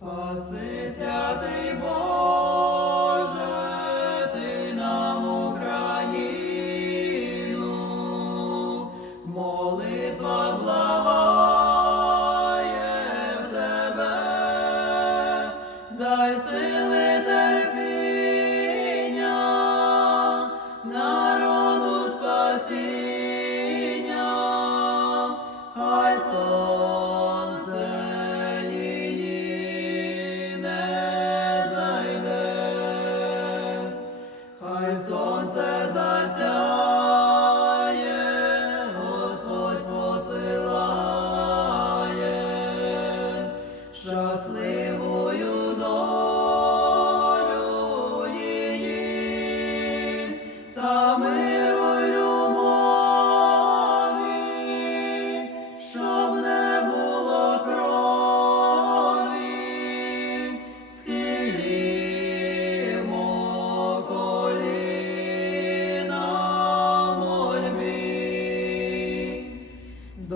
Спаси ти, Боже, ти нам Україну, молитва благає в тебе, дай сили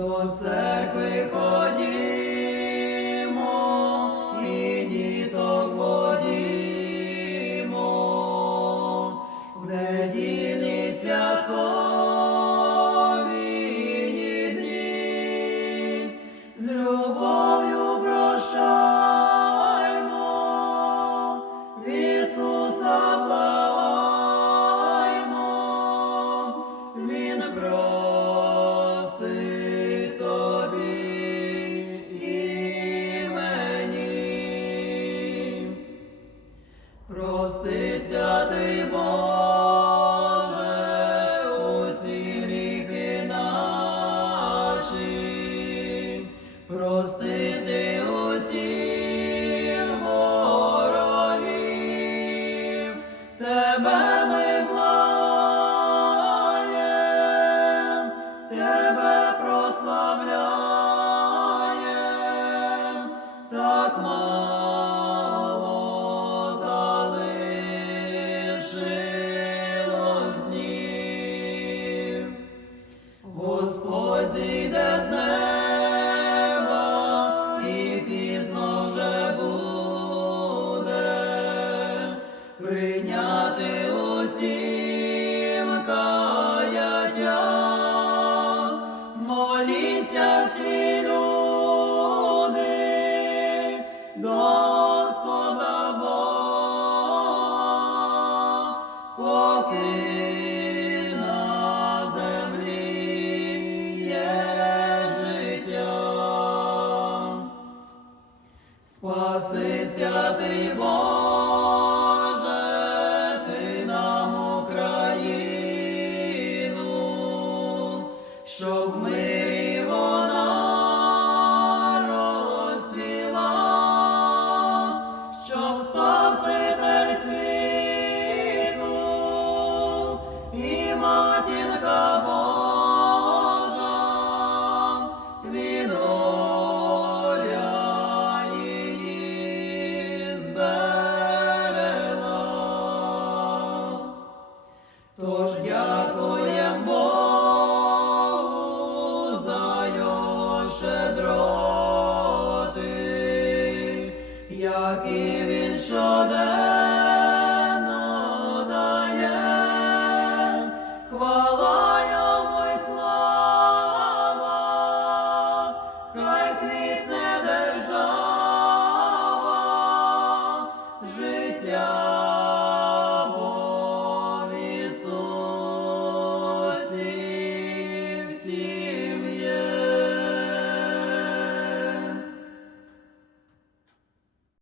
До церкви ходімо прийняти усім каяття, моліться всі люди Господа Бога, поки на землі є життя. Спаси святий Боже, щоб мирі вона розцвіла, щоб Спаситель світу і матінка Божа від горя її зберегла. Тож дякуєм Богу Hallelujah, give